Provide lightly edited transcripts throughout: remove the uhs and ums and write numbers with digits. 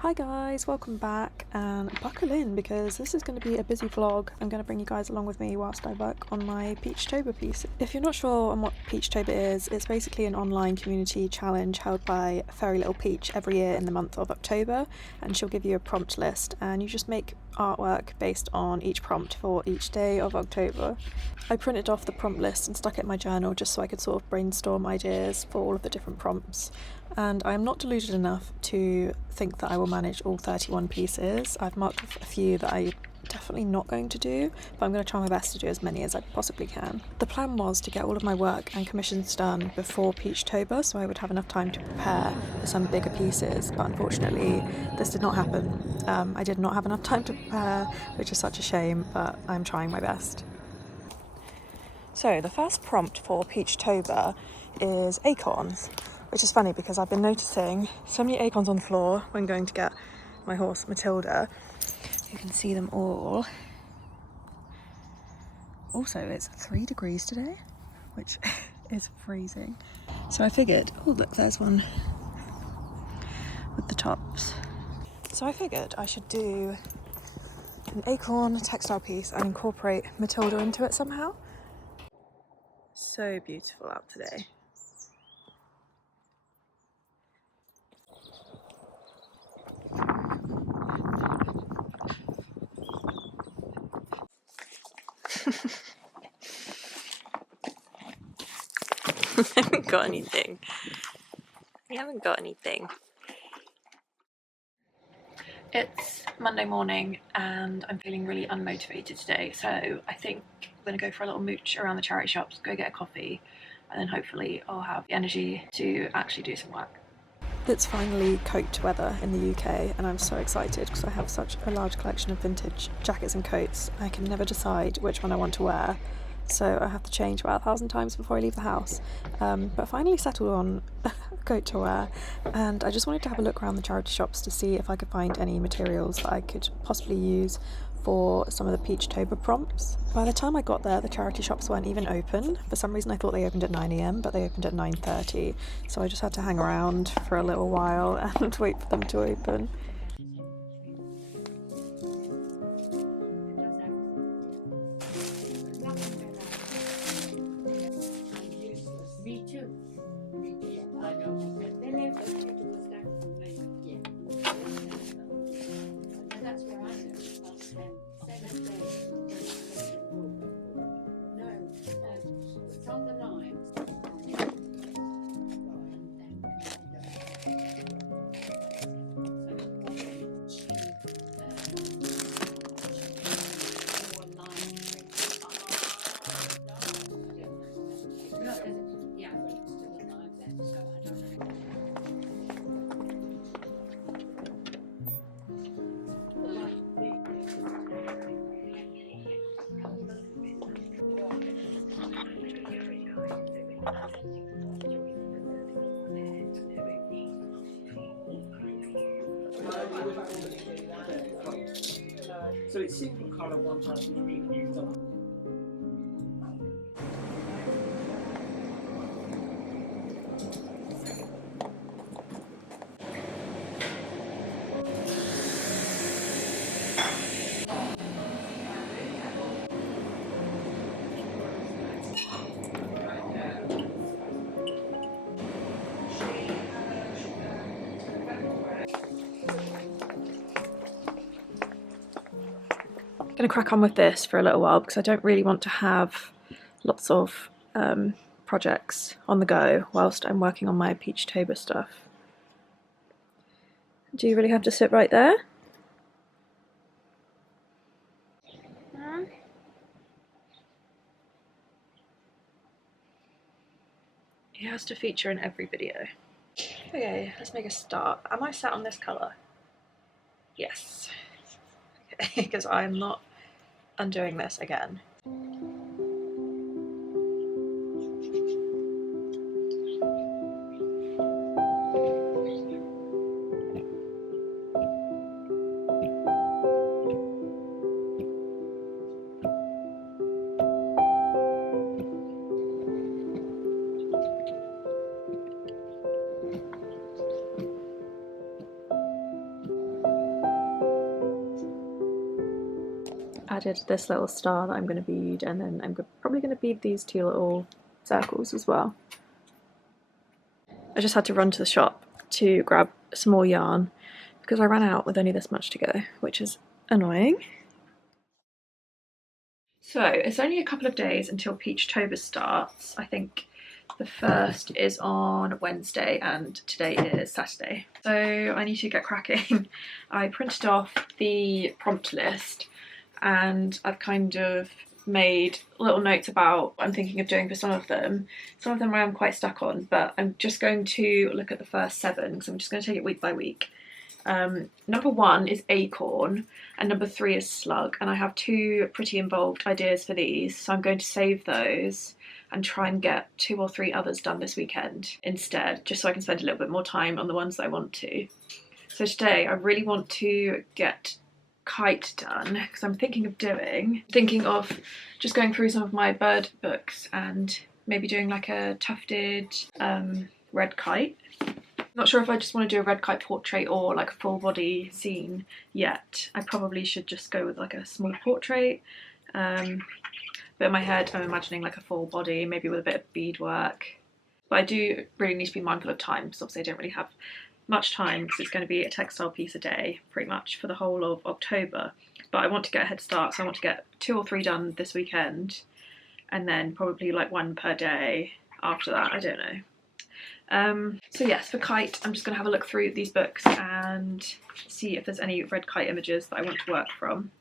Hi guys, welcome back and buckle in because this is going to be a busy vlog. I'm going to bring you guys along with me whilst I work on my Peachtober piece. If you're not sure on what Peachtober is, it's basically an online community challenge held by Fairy Little Peach every year in the month of October, and she'll give you a prompt list and you just make artwork based on each prompt for each day of October. I printed off the prompt list and stuck it in my journal just so I could sort of brainstorm ideas for all of the different prompts. And I am not deluded enough to think that I will manage all 31 pieces. I've marked off a few that I'm definitely not going to do, but I'm going to try my best to do as many as I possibly can. The plan was to get all of my work and commissions done before Peachtober, so I would have enough time to prepare for some bigger pieces, but unfortunately this did not happen. I did not have enough time to prepare, which is such a shame, but I'm trying my best. So the first prompt for Peachtober is acorns, which is funny because I've been noticing so many acorns on the floor when going to get my horse Matilda. You can see them all. Also, it's 3 degrees today, which is freezing. So I figured, oh look, there's one with the tops. So I figured I should do an acorn textile piece and incorporate Matilda into it somehow. So beautiful out today. I haven't got anything. We haven't got anything. It's Monday morning and I'm feeling really unmotivated today, so I think I'm going to go for a little mooch around the charity shops, go get a coffee, and then hopefully I'll have the energy to actually do some work. It's finally coat weather in the UK and I'm so excited because I have such a large collection of vintage jackets and coats. I can never decide which one I want to wear, so I have to change about 1,000 times before I leave the house. But I finally settled on a coat to wear, and I just wanted to have a look around the charity shops to see if I could find any materials that I could possibly use for some of the Peachtober prompts. By the time I got there, the charity shops weren't even open. For some reason I thought they opened at 9 AM, but they opened at 9:30, so I just had to hang around for a little while and wait for them to open. Me too. I know. They live those people was down from me. Yeah. And that's where I live. 7 days. No, it's on the line. Yeah, but it's still alive then, so I don't know. So it's single colour, one time with I'm going to crack on with this for a little while because I don't really want to have lots of projects on the go whilst I'm working on my Peachtober stuff. Do you really have to sit right there? It has to feature in every video. Okay, let's make a start. Am I sat on this colour? Yes. Okay, because I'm not undoing this again. added this little star that I'm going to bead, and then I'm probably going to bead these two little circles as well. I just had to run to the shop to grab some more yarn because I ran out with only this much to go, which is annoying. So it's only a couple of days until Peachtober starts. I think the first is on Wednesday and today is Saturday. So I need to get cracking. I printed off the prompt list and I've kind of made little notes about what I'm thinking of doing for some of them. Some of them I am quite stuck on, but I'm just going to look at the first 7 because I'm just going to take it week by week. Number 1 is acorn and number 3 is slug, and I have 2 pretty involved ideas for these, so I'm going to save those and try and get 2 or 3 others done this weekend instead, just so I can spend a little bit more time on the ones that I want to. So today I really want to get kite done because I'm thinking of just going through some of my bird books and maybe doing like a tufted red kite. Not sure if I just want to do a red kite portrait or like a full body scene yet. I probably should just go with like a small portrait. But in my head I'm imagining like a full body, maybe with a bit of beadwork. But I do really need to be mindful of time because obviously I don't really have much time because it's going to be a textile piece a day pretty much for the whole of October. But I want to get a head start, so I want to get 2 or 3 done this weekend and then probably like 1 per day after that, I don't know. So yes, for kite I'm just going to have a look through these books and see if there's any red kite images that I want to work from.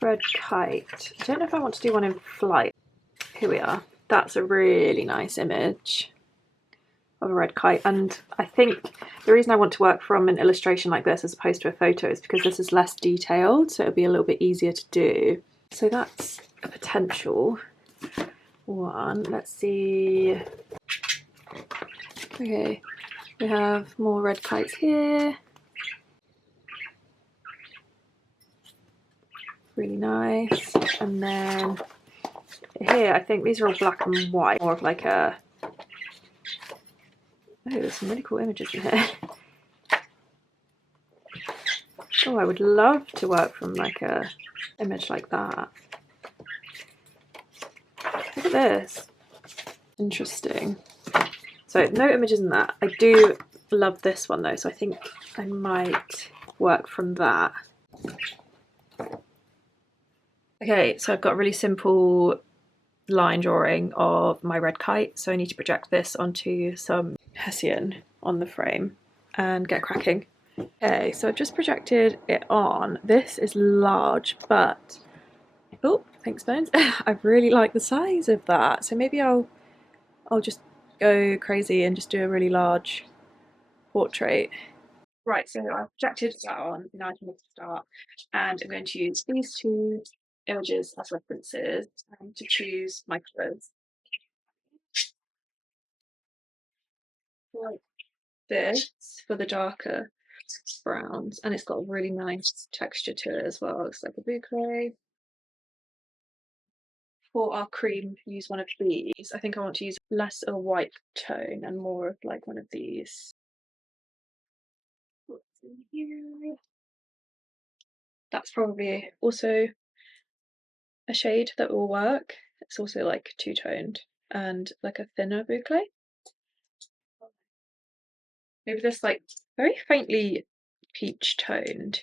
Red kite. I don't know if I want to do one in flight. Here we are. That's a really nice image of a red kite, and I think the reason I want to work from an illustration like this as opposed to a photo is because this is less detailed, so it'll be a little bit easier to do. So that's a potential one. Let's see. Okay, we have more red kites here. Really nice. And then here I think these are all black and white, more of like a, oh, there's some really cool images in here. Oh, I would love to work from like a image like that. Look at this. Interesting. So no images in that. I do love this one though, so I think I might work from that. Okay, so I've got a really simple line drawing of my red kite, so I need to project this onto some hessian on the frame and get cracking. Okay, so I've just projected it on. This is large, but oh, thanks Bones. I really like the size of that, so maybe I'll just go crazy and just do a really large portrait. Right, so I've projected that on, now I can start, and I'm going to use these 2 images as references to choose my colours. Like this for the darker browns, and it's got a really nice texture to it as well. It looks like a boucle. For our cream, use one of these. I think I want to use less of a white tone and more of like one of these. What's in here? That's probably also a shade that will work. It's also like 2-toned and like a thinner boucle. Maybe this like very faintly peach toned,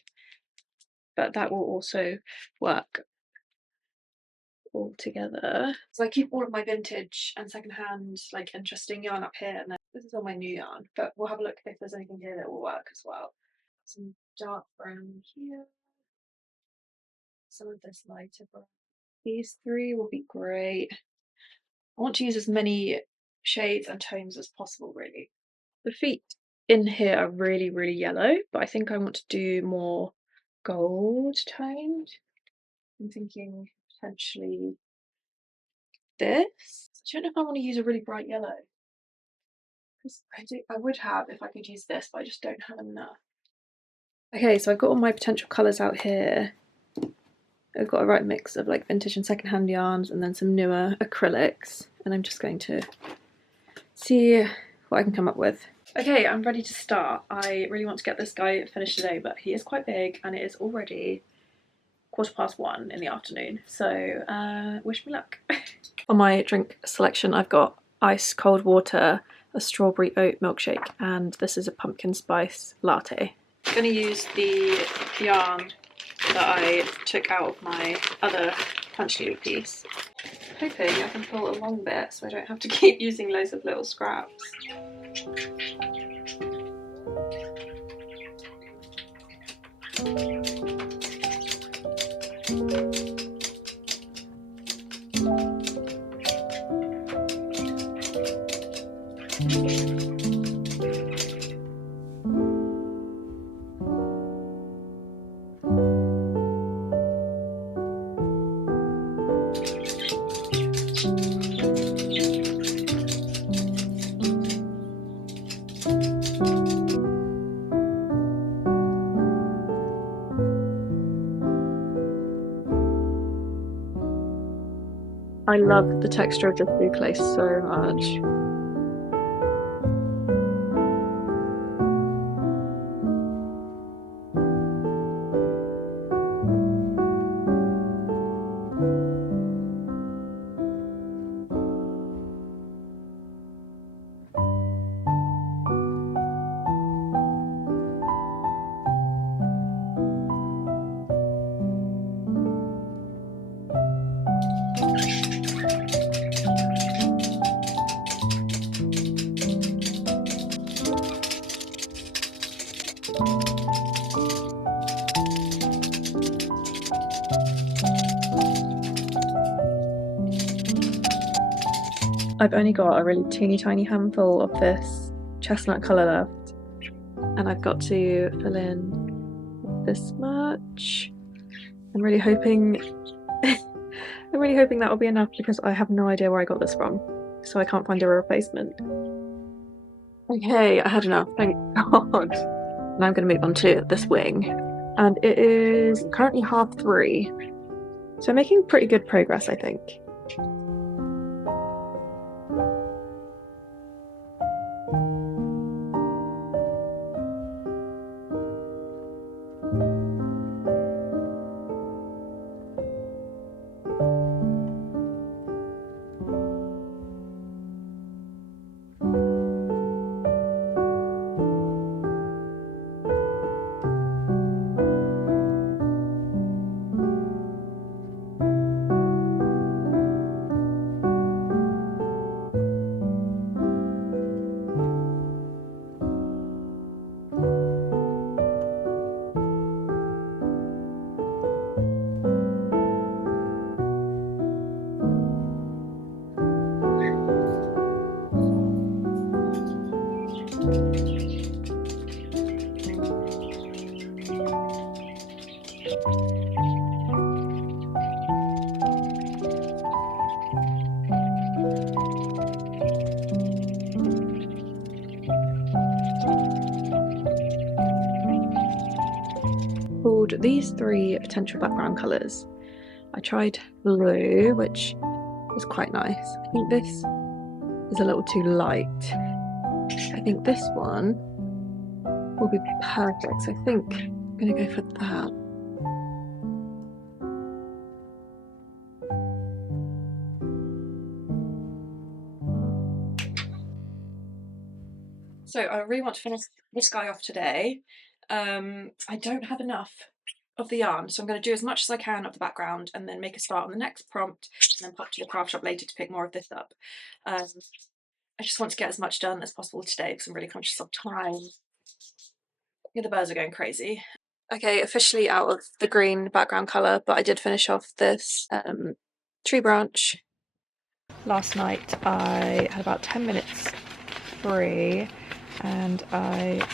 but that will also work all together. So I keep all of my vintage and secondhand like interesting yarn up here, and then this is all my new yarn, but we'll have a look if there's anything here that will work as well. Some dark brown here, some of this lighter brown. These 3 will be great. I want to use as many shades and tones as possible really. The feet in here are really, really yellow, but I think I want to do more gold toned. I'm thinking potentially this. I don't know if I want to use a really bright yellow. Because I would have if I could use this, but I just don't have enough. Okay, so I've got all my potential colours out here. I've got a right mix of like vintage and secondhand yarns and then some newer acrylics, and I'm just going to see what I can come up with. Okay, I'm ready to start. I really want to get this guy finished today, but he is quite big and it is already 1:15 in the afternoon, so wish me luck. On my drink selection, I've got ice cold water, a strawberry oat milkshake, and this is a pumpkin spice latte. I'm going to use the yarn that I took out of my other punch needle piece. Hoping I can pull a long bit so I don't have to keep using loads of little scraps. I love the texture of this boucle so much. I've only got a really teeny tiny handful of this chestnut colour left, and I've got to fill in this much. I'm really hoping that will be enough because I have no idea where I got this from, so I can't find a replacement. Okay, I had enough, thank God. Now I'm going to move on to this wing, and it is currently 3:30, so I'm making pretty good progress, I think. Pulled these 3 potential background colours. I tried blue, which was quite nice. I think this is a little too light. I think this one will be perfect, so I think I'm gonna go for that. So I really want to finish this guy off today. I don't have enough of the yarn, so I'm going to do as much as I can of the background and then make a start on the next prompt and then pop to the craft shop later to pick more of this up. I just want to get as much done as possible today because I'm really conscious of time. Yeah, the birds are going crazy. Okay, officially out of the green background colour, but I did finish off this tree branch. Last night I had about 10 minutes free and I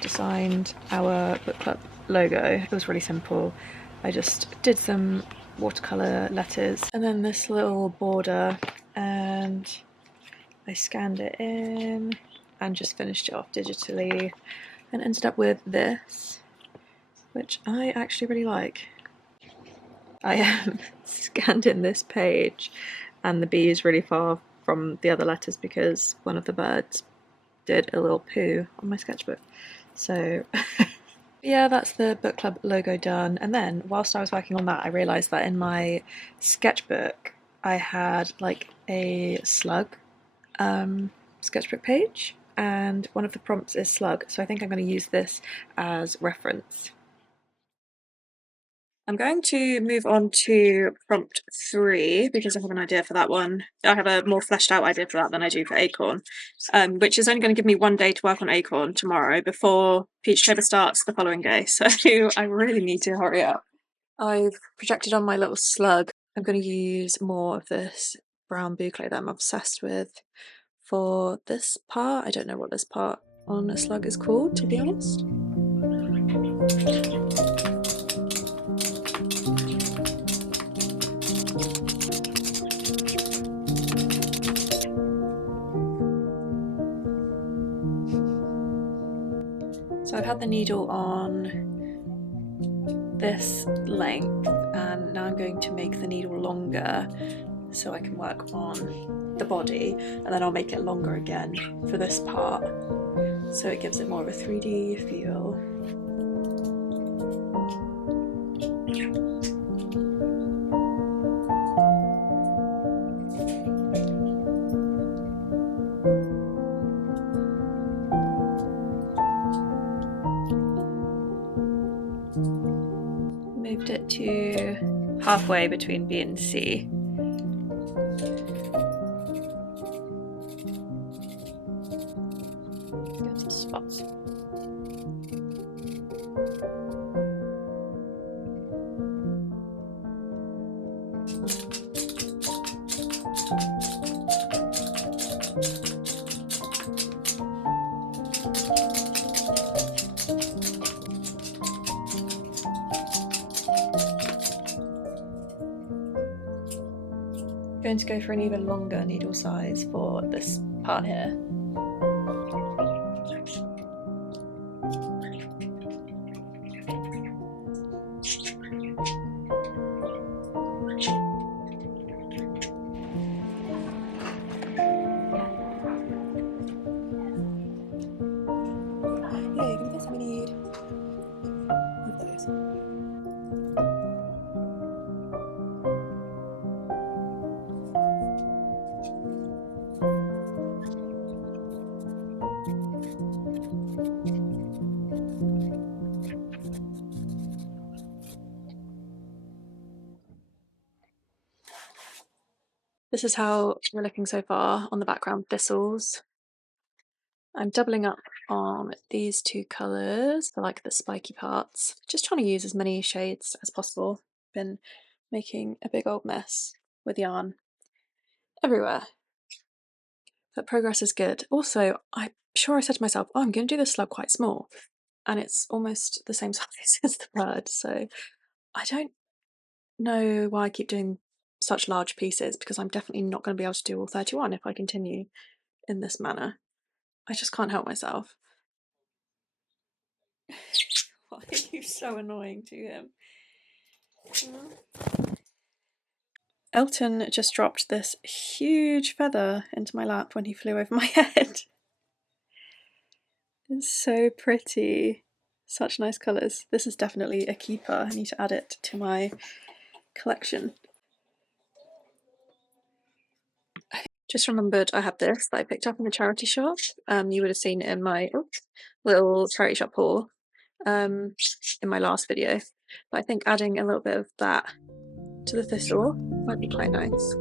designed our book club logo. It was really simple. I just did some watercolour letters and then this little border, and I scanned it in and just finished it off digitally and ended up with this, which I actually really like. I scanned in this page and the B is really far from the other letters because one of the birds did a little poo on my sketchbook. So yeah, that's the book club logo done. And then whilst I was working on that, I realised that in my sketchbook I had like a slug sketchbook page, and one of the prompts is slug, so I think I'm going to use this as reference. I'm going to move on to prompt 3 because I have an idea for that one. I have a more fleshed out idea for that than I do for Acorn, which is only going to give me 1 day to work on Acorn tomorrow before Peachtober starts the following day, so I really need to hurry up. I've projected on my little slug. I'm going to use more of this brown boucle that I'm obsessed with for this part. I don't know what this part on a slug is called, to be honest. So I've had the needle on this length, and now I'm going to make the needle longer so I can work on the body, and then I'll make it longer again for this part so it gives it more of a 3D feel. Moved it to halfway between B and C. Get some spots. Going to go for an even longer needle size for this part here. Yay, for this we need one of those. This is how we're looking so far on the background thistles. I'm doubling up on these 2 colours for like the spiky parts, just trying to use as many shades as possible. Been making a big old mess with yarn everywhere, but progress is good. Also, I'm sure I said to myself, oh, I'm going to do this slug quite small, and it's almost the same size as the bird, so I don't know why I keep doing such large pieces, because I'm definitely not going to be able to do all 31 if I continue in this manner. I just can't help myself. Why are you so annoying to him? Elton just dropped this huge feather into my lap when he flew over my head. It's so pretty. Such nice colours. This is definitely a keeper. I need to add it to my collection. I just remembered I had this that I picked up in the charity shop. You would have seen it in my little charity shop haul in my last video. But I think adding a little bit of that to the thistle might be quite nice.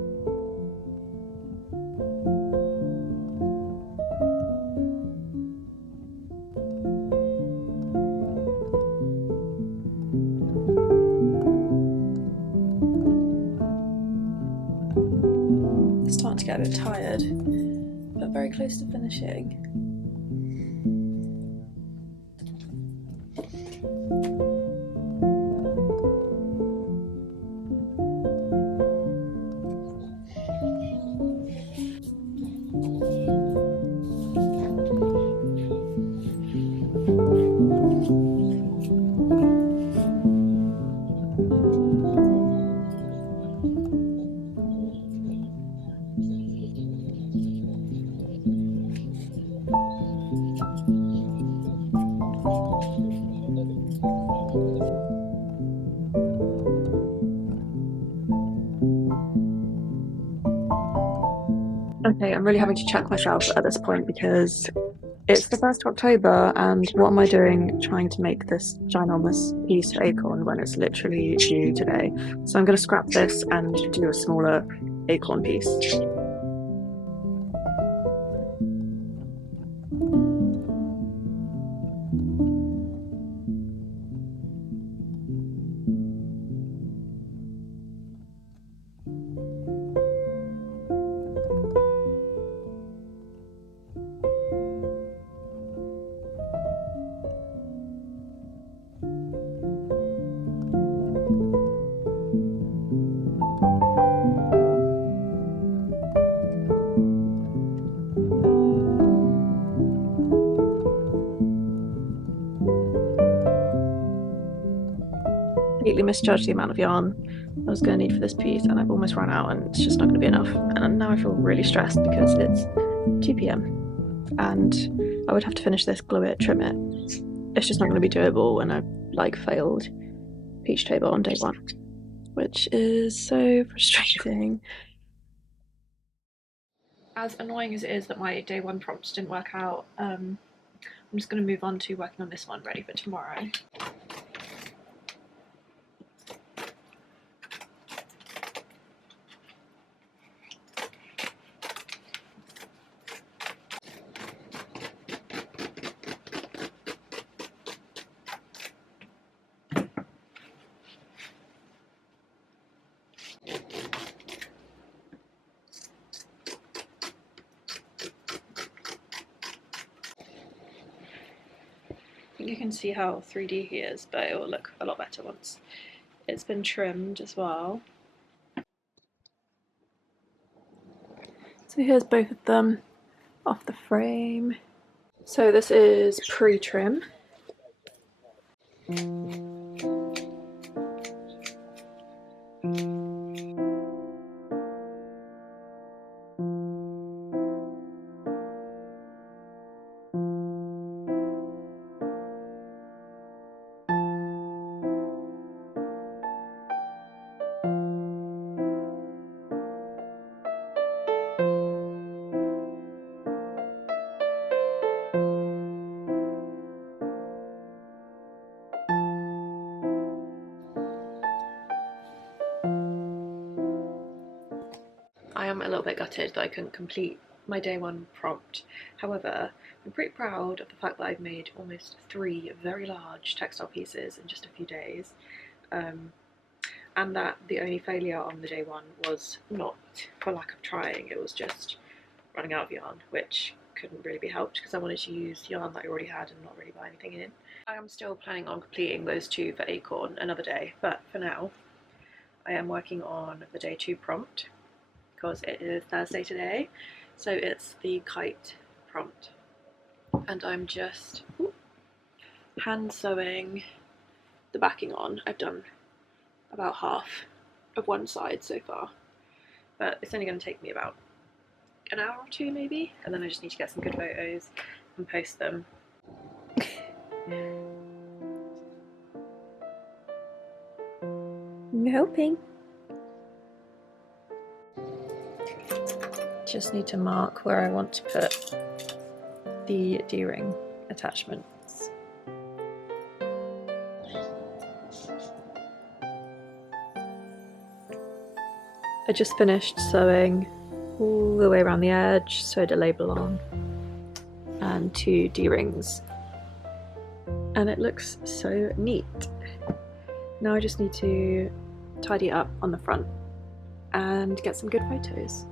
Starting to get a bit tired, but very close to finishing. I'm really having to check myself at this point because it's the 1st of October and what am I doing trying to make this ginormous piece of acorn when it's literally due today? So I'm going to scrap this and do a smaller acorn piece. Completely misjudged the amount of yarn I was going to need for this piece, and I've almost run out and it's just not going to be enough. And now I feel really stressed because it's 2 p.m. and I would have to finish this, glue it, trim it. It's just not going to be doable when I failed Peachtober on day 1, which is so frustrating. As annoying as it is that my day 1 prompts didn't work out, I'm just going to move on to working on this one ready for tomorrow. I think you can see how 3D he is, but it will look a lot better once it's been trimmed as well. So here's both of them off the frame. So this is pre-trim. I am a little bit gutted that I couldn't complete my day 1 prompt. However, I'm pretty proud of the fact that I've made almost 3 very large textile pieces in just a few days, and that the only failure on the day 1 was not for lack of trying, it was just running out of yarn, which couldn't really be helped because I wanted to use yarn that I already had and not really buy anything in. I am still planning on completing those 2 for acorn another day, but for now I am working on the day 2 prompt because it is Thursday today, so it's the kite prompt, and I'm just hand sewing the backing on. I've done about half of one side so far, but it's only going to take me about an hour or 2 maybe, and then I just need to get some good photos and post them. I'm hoping. Just need to mark where I want to put the D-ring attachments. I just finished sewing all the way around the edge, sewed a label on, and 2 D-rings, and it looks so neat. Now I just need to tidy it up on the front and get some good photos.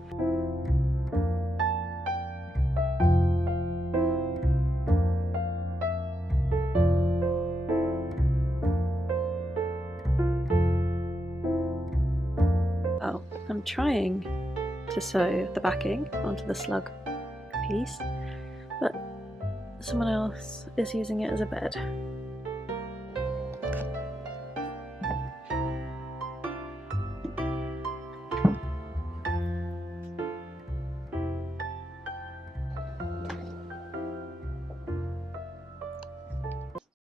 Oh, I'm trying to sew the backing onto the slug piece, but someone else is using it as a bed.